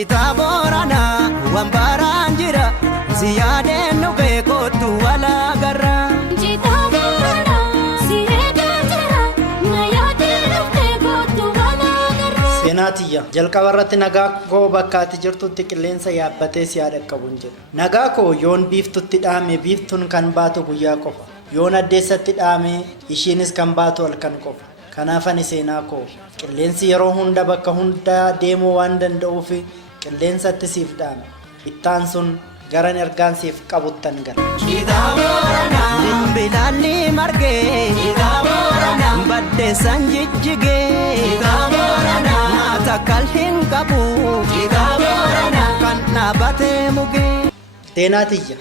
Kitaborana wambaranjira ziyade nuke kotu wala garra. Kitaborana ziyade jira nayade nuke kotu wala garra. Seenaatiyya jalqabarratti nagaa koo bakkaatti jirtutti qilleensa yaabbatee si yaada qabuun jedha. Nagaa koo yoon biiftutti dhaame biiftuun kan baatu guyyaa qofa. Yoon addeessatti dhaame ishiinis kan baatu halkan qofa. Kanaafani seenaa koo qilleensi yeroo hunda bakka hunda deemuu waan danda'uuf qilleensatti siif dhaame. Ittaan sun garan ergaan siif qabuttan gala. Kitaborana dimbilalli margee. Kitaborana baddeessan jijjigee. Kitaborana nyaata kalhin qabu. Kitaborana kan dhaabatee mugee. Seenaatiyya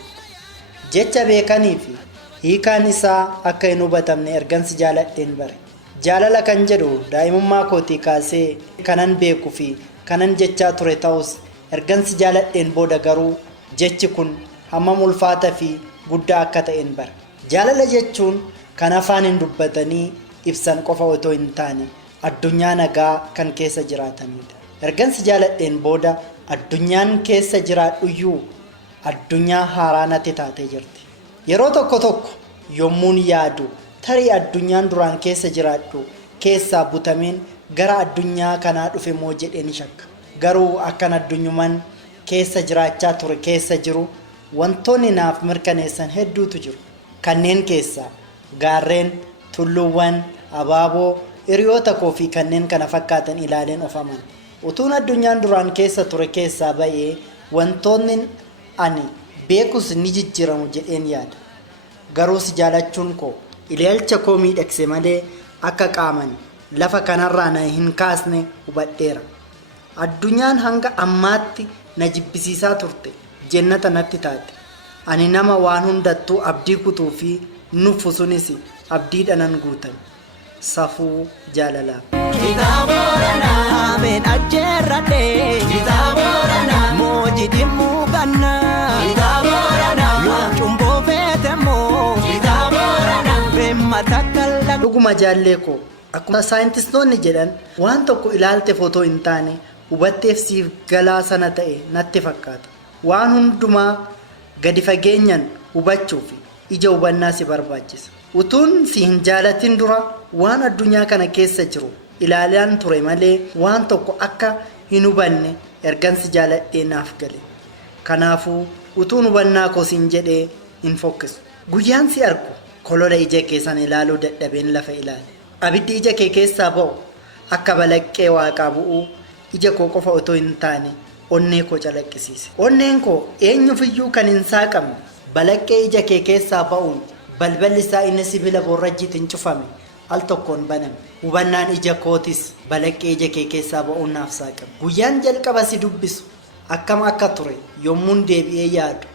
jecha beekanii fi hiikaan isaa akka hin hubatamne ergansi jaaladheen bare. Jaalala kan jedhu daa'imummaa kootii kaasee kanan beekuu fi kanan jechaa ture ta'us ergansi jaaladheen booda garuu jechi kun hammam ulfaataa fi guddaa akka ta'een bara. Jaalala jechuun kan afaan hin dubbatanii ibsan qofa otoo hin taane addunyaa nagaa kan keessa jiraatanidha. Ergansi jaaladheen booda addunyaan keessa jiraadhuyyuu addunyaa haaraa natti taatee jirti. Yeroo tokko yommuun yaadu tarii addunyaan duraan keessa jiraadhu keessaa butameen gara addunyaa kanaa dhufe moo jedheen shakka. Garuu akkan addunyumaan keessa jiraachaa ture keessa jiru wantoonni naaf mirkaneessan hedduutu jiru. Kanneen keessaa gaarreen, tulluuwwan, abaaboo, hiriyoota koo fi kanneen kana fakkaatan ilaaleen of aman. Utuun addunyaan duraan keessa ture keessaa ba'ee wantoonni ani beekus ni jijjiiramu jedheen yaada. Garuu si jaalachuun koo ilaalcha koo miidhagse malee akka qaaman lafa kanarraa na hin kaasne hubadheera. Addunyaan hanga ammaatti na jibbisiisaa turte jannata natti taate. Ani nama waan hundattuu abdii kutuu fi nuffu sunis abdiidhaan guutan. Safuu jaalalaa. Kitaborana ameen ajjeerradhe. Kitaborana mooji dhimmuu ganna. Kitaborana cumboo feetemoo. Kitaborana beemma takkalla. Dhuguma jaallee koo akkuma saayintistoonni jedhan waan tokko ilaalte footoo hin taane hubatteef siif galaa sana ta'e natti fakkaata. Waan hundumaa gadi fageenyaan hubachuuf ija hubannaa si barbaachisa. Utuun si hin jaalatin dura waan addunyaa kana keessa jiru ilaalaan ture malee waan tokko akka hin hubanne ergansi jaaladhee naaf gale. Kanaafuu utuun hubannaa koo siin jedhee hin fokkisu. Guyyaan si argu kolola ija keessan ilaaluu dadhabeen lafa ilaale. Abiddi ija kee keessaa ba'u akka balaqqee waaqaa bu'uu ija koo qofa otoo hin taane onnee koo calaqqisiise. Onneen koo eenyufiyyuu kan hin saaqamne balaqqee ija kee keessaa ba'uun balballi isaa inni sibiila boorrajjiitiin cufame al tokkoon baname. Hubannaan ija kootis balaqqee ija kee keessaa ba'uun naaf saaqame. Guyyaan jalqaba si dubbisu akkam akka ture yommuun deebi'ee yaadu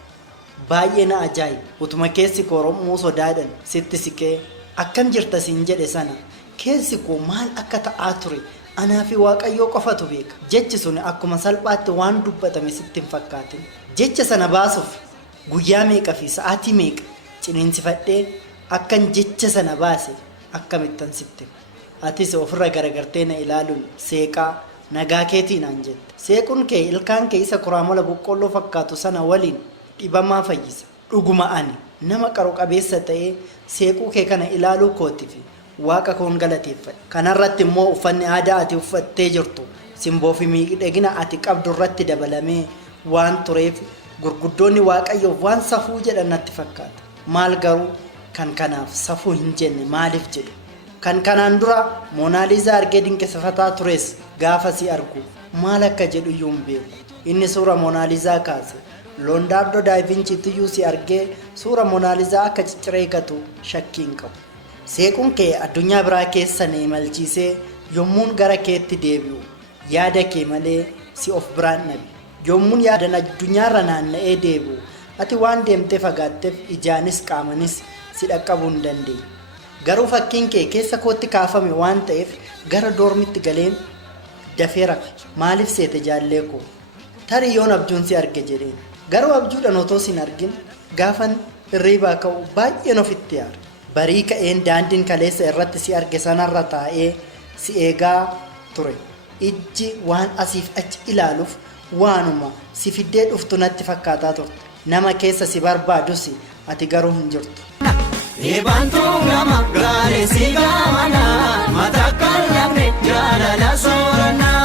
baay'ee na ajaa'iba. Utuma keessi koo rom'uu sodaadhan sitti siqee akkam jirta siin jedhe sana keessi koo maal akka ta'aa ture anaa fi waaqayyoo qofatu beeka. Jechi sun akkuma salphaatti waan dubbatame sitti hin fakkaatin. Jecha sana baasuuf guyyaa meeqa fi sa'aatii meeqa ciniinsifadhee akkan jecha sana baase akkamittan sitti. Atis ofirra garagartee na ilaaluun seeqaa nagaa keetii naan jette. Seequun kee ilkaan kee isa kuraamola boqqolloo fakkaatu sana waliin dhibamaa fayyisa. Dhuguma ani nama qaru qabeessa ta'ee seequu kee kana ilaaluu kootiif waaqa koon galateeffadha. Kanarratti immoo uffanni aadaa ati uffattee jirtu simboo fi miidhagina ati qabdu irratti dabalamee waan tureef gurguddoonni waaqayyoof waan safuu jedhan natti fakkaata. Maal garuu kan kanaaf safuu hin jenne maaliif jedhu. Kan kanaan dura moonaaliizaa argee dinqisiifataa tures gaafa si argu maal akka jedhu iyyuu hin beeku. Inni suura moonaaliizaa kaase. Leonardo da Vinci tiyyuu si argee suura moonaaliizaa akka ciccireekatu shakkii hin qabu. Seequun kee addunyaa biraa keessa na imalchiisee yommuun gara keetti deebi'u yaada kee malee si of biraan nabi. Yommuun yaadan addunyaarra naanna'ee deebi'u ati waan deemtee fagaatteef ijaanis qaamanis si dhaqqabuu hin dandeenye. Garuu fakkiin kee keessa kootti kaafame waan ta'eef gara doormitti galeen dafee rafe. Maaliif seete jaallee koo? Tarii yoon abjuun si arge jedheen. Garuu abjuudhaan otoo sin argin gaafan hirriibaa ka'u baay'een ofitti yaara. Barii ka'een daandiin kaleessa irratti si arge sanarra taa'ee si eegaa ture. Ijji waan asiif achi ilaaluuf waanuma si fiddee dhuftu natti fakkaataa turte. Nama keessa si barbaadus ati garuu hin jirtu. Eebantuu nama gaarii si gaamana mata kan lamne jaalala soorannaa.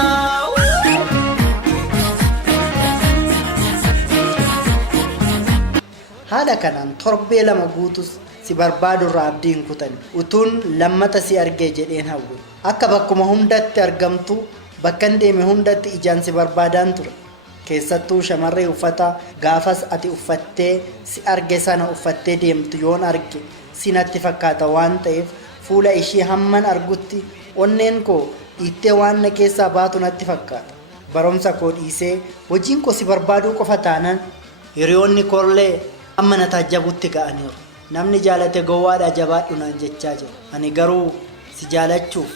Haala kanaan torbee lama guutus si barbaadurraa abdii hin kutan. Utuun lammata si argee jedheen hawwe. Akka bakkuma hundatti argamtu bakka deeme hundatti ijaan si barbaadaan ture. Keessattuu shamarree uffata gaafas ati uffattee si arge sana uffattee deemtu yoon arge si natti fakkaata waan ta'eef fuula ishii hamman argutti onneen koo dhiittee waan na keessaa baatu natti fakkaata. Barumsa koo dhiisee hojiin koo si barbaaduu qofa taanaan hiriyoonni koollee amma na taajjabutti ga'aniiru. Namni jaalate gowwaadhaa jabaadhu naan jechaa jiru. Ani garuu si jaalachuuf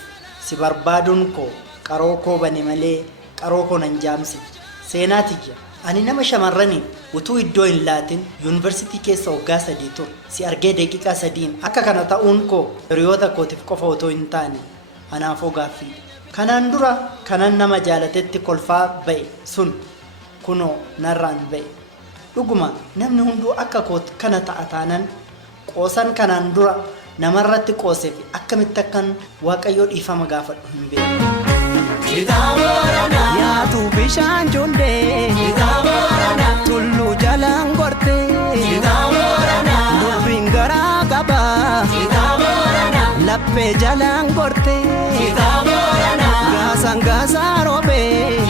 si barbaaduun koo qaroo koo bane malee qaroo koo nan jaamsite. Seenaatiyya ani nama shamarranii utuu iddoo hin laatin yuunivarsiitii keessa waggaa 3 ture. Si argee daqiiqaa 3 akka kana ta'uun koo hiriyoota kootiif qofa otoo hin taane anaafoo gaaffii. Kanaan dura kanan nama jaalatetti kolfaa ba'e sun kunoo narraan ba'e. Dhuguma namni hunduu akka koot kana ta'a taanan qoosan kanaan dura namarratti qooseef akkamitti akkan waaqayyoo dhiifama gaafadhu hin beeku. Yaatu bishaan jundee tulluu jalaan gortee dubbiin garaa qabaa laphee jalaan gortee gaasaan gaasaa roobee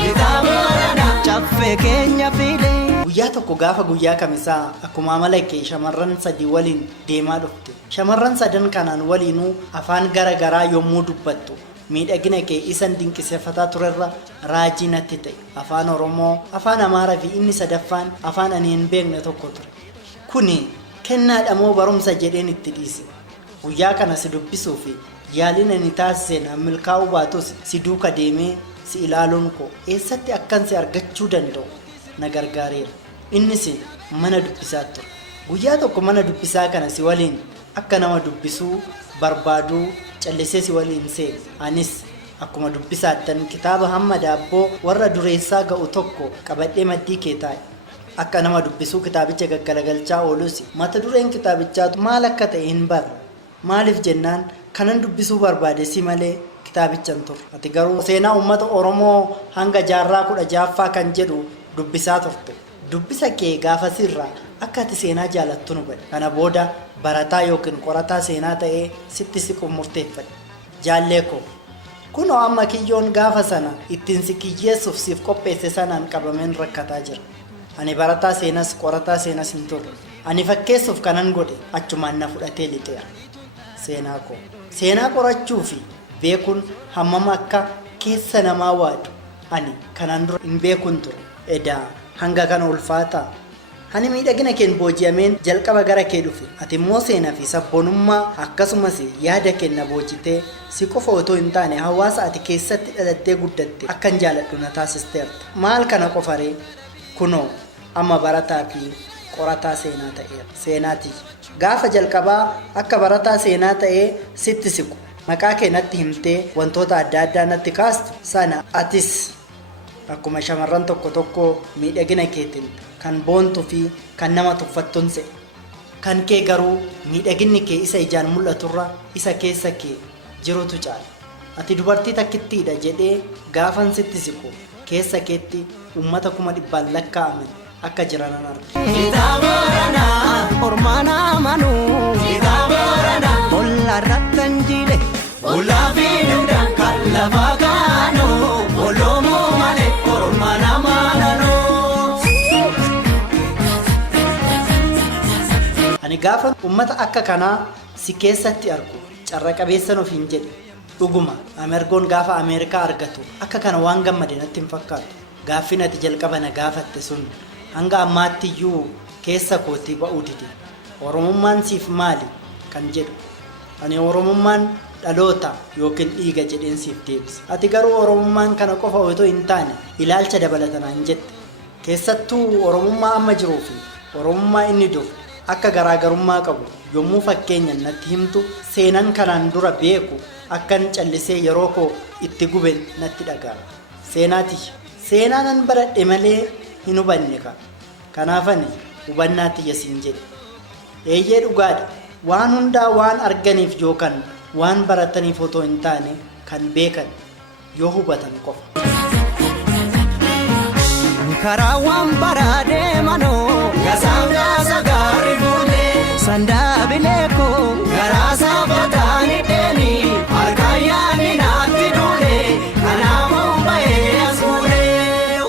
caffee keenya fiilee. Guyyaa tokko gaafa guyyaa kamisaa akkuma amala kee shamarran 3 waliin deemaa dhufte. Shamarran 3 kanaan waliinuu afaan gara garaa yommuu dubbattu miidhagina kee isan dinqisiifataa turerra raajii natti ta'e. Afaan Oromoo, afaan Amaaraa fi inni sadaffaan afaan ani hin beekne tokko ture. Kuni kennaadha moo barumsa jedheen itti dhiise. Guyyaa kana si dubbisuu fi yaaliin ani taasiseen milkaa'uu baatus si duuka deemee si ilaaluun koo eessatti akkan si argachuu danda'u na gargaareera. Innis mana dubbisaa ture. Guyyaa tokko mana dubbisaa kana si waliin akka nama dubbisuu barbaaduu callisee si waliin seene. Anis akkuma dubbisaattan kitaaba hamma daabboo warra dureessaa ga'u tokko qabadhee maddii kee taa'e. Akka nama dubbisuu kitaabicha gaggalagalchaa oolus mata dureen kitaabichaatu maal akka ta'e hin barre. Maaliif jennaan kanan dubbisuu barbaade si malee kitaabicha hin turre. Ati garuu seenaa uummata Oromoo hanga jaarraa 16ffaa kan jedhu dubbisaa turte. Dubbisa kee gaafasirraa akka ati seenaa jaalattu nu godhe. Kana booda barataa yookiin qorataa seenaa ta'ee sitti siqu murteeffadhe. Jaallee koo kunoo amma kiyyoon gaafa sana ittiin si kiyyeessuuf siif qopheesse sanaan qabameen rakkataa jira. Ani barataa seenas qorataa seenas hin turre. Ani fakkeessuuf kanan godhe achumaan na fudhatee lixeera. Seenaa koo seenaa qorachuu fi beekuun hammam akka keessa namaa waadu ani kanaan dura hin beekun ture. Edaa hanga kana ulfaataa. Ani miidhagina keen booji'ameen jalqaba gara kee dhufe. Ati immoo seenaa fi sabboonummaa akkasumas yaada kenna boojitee si qofa otoo hin taane hawaasa ati keessatti dhalattee guddatte akkan jaaladhu na taasisteerta. Maal kana qofaree kunoo amma barataa fi qorataa seenaa ta'eera. Seenaati gaafa jalqabaa akka barataa seenaa ta'ee sitti siqu maqaa kee natti himtee wantoota adda addaa natti kaastu sana atis akkuma shamarran tokko miidhagina keetiin kan boontuu fi kan nama tuffattuun se'e. Kan kee garuu miidhaginni kee isa ijaan mul'aturra isa keessa kee jirutu caala. Ati dubartii takkittiidha jedhee gaafan sitti siqu keessa keetti uummata 100,000 lakkaa'aman akka jiran arge. Kitaaboranaa ormaanaa manuu kitaaboranaa olla rattan jile olla fi duuda kan lafa kaanuu oloomoo malee ormaanaa mananuu. Ani gaafa uummata akka kanaa si keessatti argu carra qabeessan ofiin jedhe. Dhuguma ameergoon gaafa Ameerikaa argatu akka kana waan gammade natti hin fakkaatu. Gaaffin ati jalqaba na gaafatte sun hanga ammaatti iyyuu keessa kootii ba'uu dide. Oromummaan siif maali kan jedhu. Ani oromummaan dhaloota yookiin dhiiga jedheen siif deebise. Ati garuu oromummaan kana qofa otoo hin taane ilaalcha dabalatanaan jette. Keessattuu oromummaa amma jiruu fi oromummaa inni dur akka garaagarummaa qabu yommuu fakkeenyan natti himtu seenan kanaan dura beeku akkan callisee yeroo koo itti gube natti dhaga'ama. Seenaati Seenaan baradhe malee hin hubanne ka. Kanaafani hubannaatti yasiin jedhe. Eeyyee dhugaadha. Waan hundaa waan arganiif yookaan waan barataniif otoo hin taane kan beekan yoo hubatan qofa. Karaawwan baraa deemanoo gasaan gaasa gaarii fuulee sandaa bileekoo garaa saafataani deemi harkaan yaani naatti duulee kanaafuu bahee as fuulee.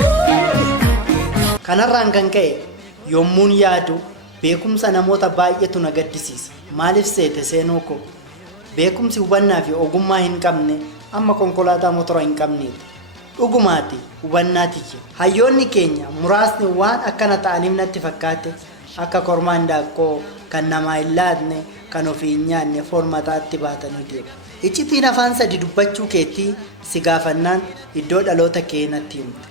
Kanarraan kan ka'e yommuun yaadu beekumsa namoota baay'eetu na gaddisiisa. Maaliif seete seenoo koo? Beekumsi hubannaa fi ogummaa hin qabne amma konkolaataa motora hin qabneeti. Dhugumaati hubannaatichi. Hayyoonni keenya muraasni waan akkana ta'aniif natti fakkaate akka kormaa handaaqqoo kan namaa hin laatne kan ofii hin nyaanne foon mataatti baatanii deemu. Iccitiin afaan sadi dubbachuu keetii si gaafannaan iddoo dhaloota kee natti himte.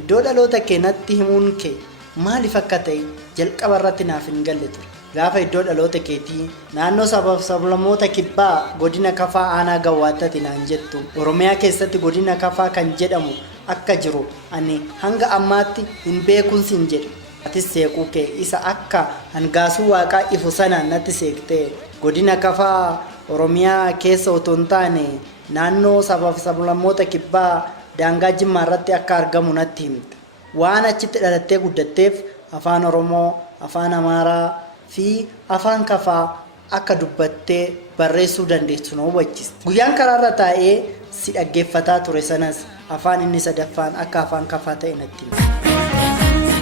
Iddoo dhaloota kee natti himuun kee maaliif akka ta'e jalqaba irratti naaf hin galle ture. Gaafa iddoo dhaloota keetii naannoo sabaaf sablammoota kibbaa godina kafaa aanaa gawwaattati naan jettu. Oromiyaa keessatti godina kafaa kan jedhamu akka jiru ani hanga ammaatti hin beekuun sin jedhe. Atis seequu kee isa akka hangaasuu waaqaa ifu sanaan natti seeqtee godina kafaa Oromiyaa keessa otoo hin taane naannoo sabaaf sablammoota kibbaa daangaa Jimmaa irratti akka argamu natti himte. Waan achitti dhalattee guddatteef afaan Oromoo, afaan Amaaraa fi afaan kafaa akka dubbattee barreessuu dandeessu na hubachiiste. Guyyaan karaarra taa'ee si dhaggeeffataa ture sanas afaan inni sadaffaan akka afaan kafaa ta'e natti himte.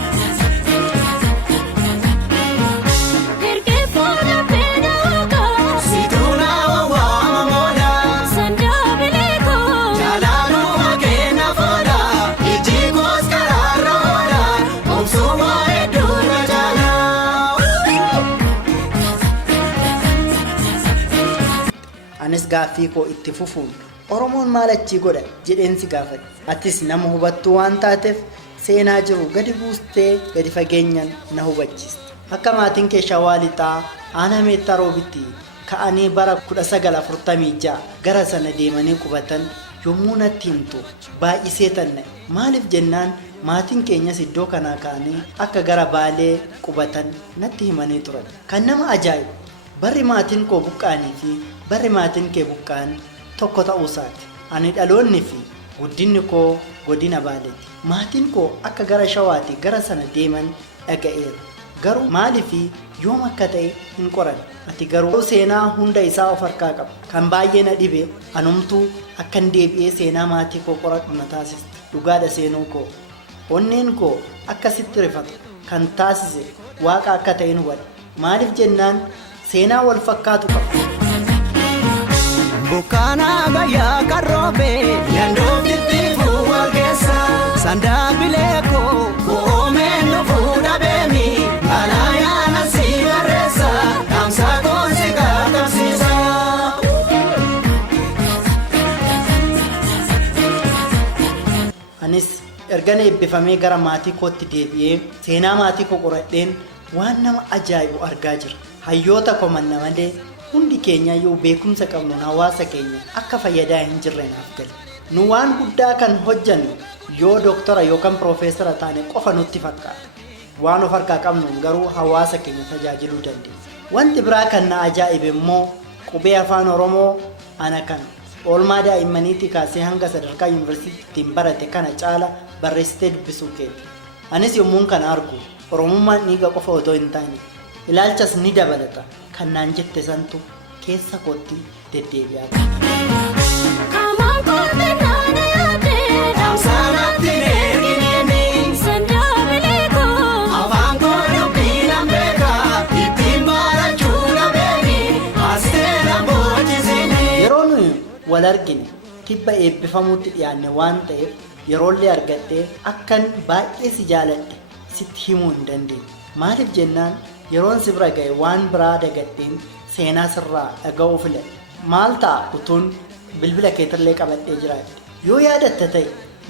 Anis gaaffii koo itti fufuun Oromoon maal achii godha jedheen si gaafadhe. Atis nama hubattuu waan taateef seenaa jiru gadi buustee gadi fageenyaan na hubachiiste. Akka maatiin kee Shawaa Lixaa aanaa Meettaa Roobitti ka'anii bara 1946 gara sana deemanii qubatan yommuu natti himtu baay'isee tanne. Maaliif jennaan maatiin keenyas iddoo kanaa ka'anii akka gara Baalee qubatan natti himanii turan. Kan nama ajaa'ibu barri maatiin koo buqqaanii fi barri maatiin kee buqqaan tokko ta'uu isaati. Ani dhaloonni fi guddinni koo godina Baaleeti. Maatiin koo akka gara Shawaatti gara sana deeman dhaga'eera. Garuu maalii fi yoom akka ta'e hin qoran. Ati garuu seenaa hunda isaa of harkaa qaba. Kan baay'ee na dhibe anumtuu akkan deebi'ee seenaa maatii koo qoradhu na taasiste. Dhugaadha seenuu koo. Onneen koo akkasitti rifatu kan taasise waaqa akka ta'e hubadhe. Maaliif jennaan seenaa wal fakkaatu qaba. Bukana gaya karobe yandoo titifu walgesa sandaa bileeko koomeen fuudha beemi alaya nasi barreessa kamsa koonsi kakamsiisa. Anis ergana eebbifamee gara maatii kootti deebi'ee seenaa maatii koo qoradheen waan nama ajaa'ibu argaa jira. Hayyoota komanna malee hundi keenya yoo beekumsa qabnu hawaasa keenya akka fayyadaa hin jirre naaf gale. Nu waan guddaa kan hojjannu yoo doktora yookaan piroofeesara taane qofa nutti fakkaata. Waan of harkaa qabnu garuu hawaasa keenya tajaajiluu dandeenya. Wanti biraa kan na ajaa'ibe immoo qubee afaan Oromoo ana kana oolmaa daa'immaniitii kaasee hanga sadarkaa yuunivarsiitiitiin barate kana caala barreessitee dubbisuu keeti. Anis yommuun kana argu Oromummaan dhiiga qofa otoo hin taane ilaalchas ni dabalata. Kan naan jette santu keessa kootti deddeebi'aa. Yeroo nuyi wal argine tibba eebbifamuutti dhiyaanne waan ta'eef yeroollee argadhee akkan baay'ee si jaaladhe sitti himuu hin dandeenye. Maaliif jennaan yeroon si bira ga'e waan biraa dagadheen seenaa sirraa dhaga'uu filadhe. Maal ta'a utuun bilbila keetirlee qabadhee jiraadhe. Yoo yaadatta ta'e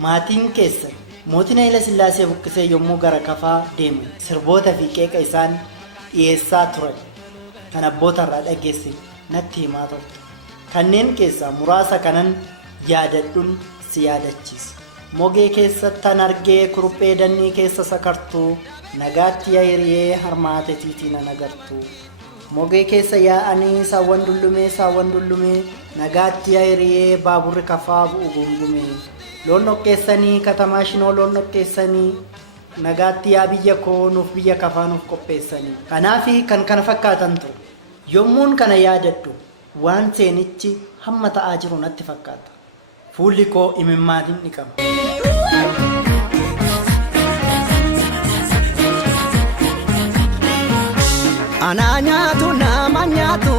maatiin keessa mootiin Hayila Sillaasee buqqisee yommuu gara kafaa deeman sirboota fi qeeqa isaan dhiyeessaa turan kan abbootarraa dhageesse natti himaa turte. Kanneen keessaa muraasa kanan yaadadhuun si yaadachiisa. mogee keessattan argee kuruphee dannii keessa sakartuu nagaatti yaa hiriyee harmaate tiitii nan agartuu. Mogee keessa yaa'anii saawwan dullumee nagaatti yaa hiriyee baaburri kafaa bu'u gungumee. Loon nokkeessanii katamaa shinoo loon nokkeessanii nagaatti yaa biyya koo nuuf biyya kafaa nuuf qopheessanii. Kanaafi kan kana fakkaatan ture. Yommuun kana yaadadhu waan seenichi hamma ta'aa jiru natti fakkaata. Fuulli koo imimmaatiin dhiqama. Anaa nyaatu nama nyaatu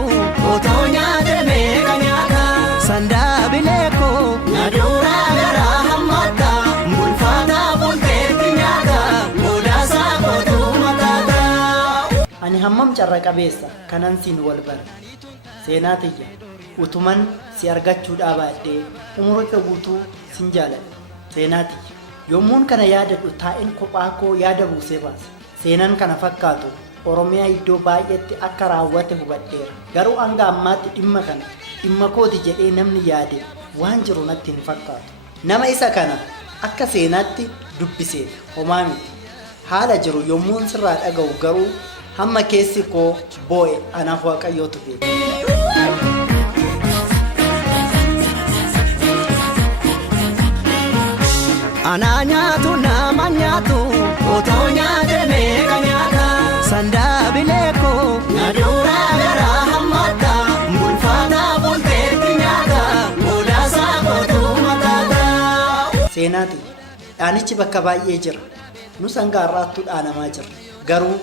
otoo nyaate meeqa nyaata sandaabilee koo na duraa garaa hammaata mulfaata bulteetti nyaata godaasaa kootuu mataata. Ani hammam carra qabeessa kanan siin wal bara seenaa tiyya utuman si argachuudhaa baadhee umurii kee guutuu sin jaaladha seenaa tiyya. Yommuun kana yaadadhu taa'een kophaa koo yaada buusee baasa. Seenaan kana fakkaatu Oromiyaa iddoo baay'eetti akka raawwate hubadheera. Garuu hanga ammaatti dhimma kooti jedhee namni yaade waan jiru natti hin fakkaatu. Nama isa kana akka seenaatti dubbisee homaa miti. Haala jiru yommuun sirraa dhaga'u garuu hamma keessi koo boo'e anaaf Waaqayyootu beeka. Anaa nyaatu nama nyaatu otoo nyaate meeqa nyaata sandaabilee koo na duraa garaa hammaata mulfaata bulteetti nyaata godaasaa kootuu mataata. Seenaati dhaanichi bakka baay'ee jira. Nus hanga har'aattuu dhaanamaa jira. Garuu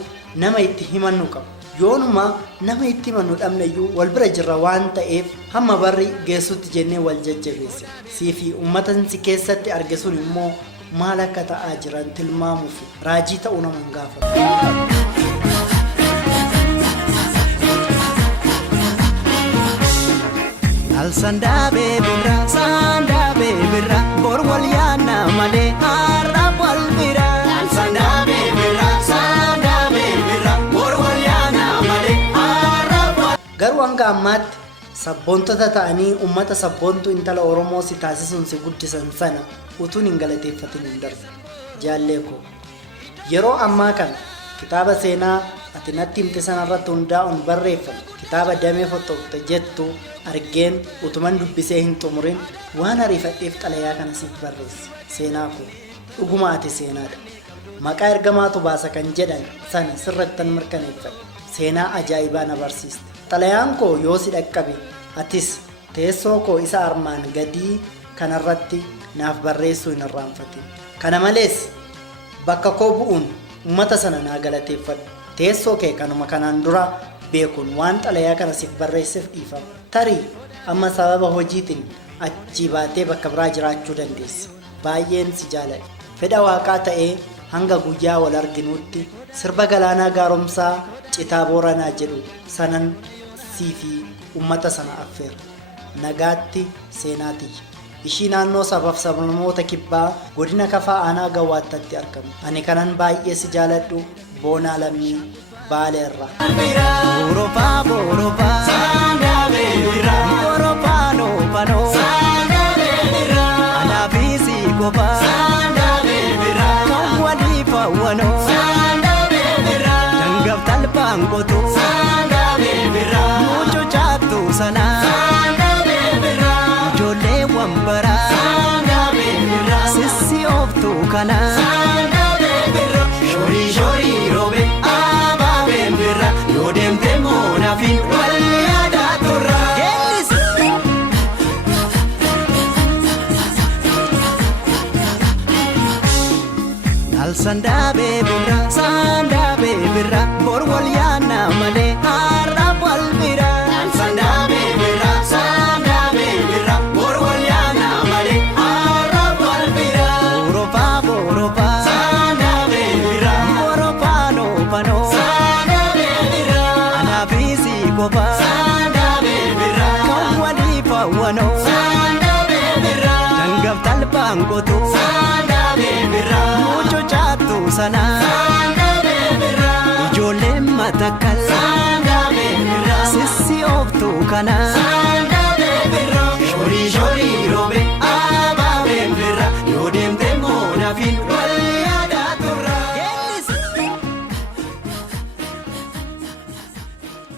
nama itti himannu qabu. Yoonuma nama itti himannu dhabneyyuu wal bira jirra waan ta'eef hamma barri geessutti jennee wal jajjabeesse. Siifi uummatan si keessatti arge sun immoo maal akka ta'aa jiran tilmaamuu fi raajii ta'uu nama hin gaafatu. Al sandaabe birra bor wal yaanna malee har'a wal bira. Al sandaabe birra bor wal yaanna malee har'a wal. Garuu hanga ammaatti sabboontota ta'anii uummata sabboontuu intala Oromoo si taasisuun si guddisan sana utuun hin galateeffatin hin darbe. Jaallee koo yeroo ammaa kana kitaaba seenaa ati natti himte sanarratti hundaa'uun barreeffame kitaaba damee fottoqxe jettu argeen utuman dubbisee hin xumurin waan ariifadheef xalayaa kana siif barreesse. Seenaa koo dhuguma ati seenaadha. Maqaa ergamaatu baasa kan jedhan sana sirrattan mirkaneeffadhe. Seenaa ajaa'ibaa na barsiiste. Xalayaan koo yoo si dhaqqabe atis teessoo koo isa armaan gadii kanarratti naaf barreessuu hin irraanfatin. Kana malees bakka koo bu'uun uummata sana naa galateeffadhu. Teessoo kee kanuma kanaan dura beekuun waan xalayaa kana siif barreesseef dhiifama. Tarii amma sababa hojiitiin achii baatee bakka biraa jiraachuu dandeessa. Baay'een si jaaladha. Fedha Waaqaa ta'ee hanga guyyaa wal arginuutti sirba galaanaa gaaromsaa citaa booranaa jedhu sanan siifi uummata sana affeera. Nagaatti seenaatiyya. Ishii naannoo sabaaf sablammoota kibbaa godina kafaa aanaa gawwaattatti argamu. Ani kanan baay'ee si jaaladhu boonaa lammii baaleerra. Ijoollee wambara sissi ooftu kana shorii roobe abaabeen birra yoo deemte moonafi wal yaadaa turra. Al sandaabe birra bor wal yaanna malee har'a wal bira. Al sandaabe birra bor wal yaanna malee har'a wal bira. Oropa sandaabe birra Oropaano anaafisi kopa sandaabe birra kan walii fawwano sandaabe birra dangaf talbaan qotu sandaabe birra mucho chaatu sana sandaabe birra ijoollee matakkal sandaabe birra sissi ooftu kana sandaabe birra shorii roobe abaabeen birra yoo deemte naafin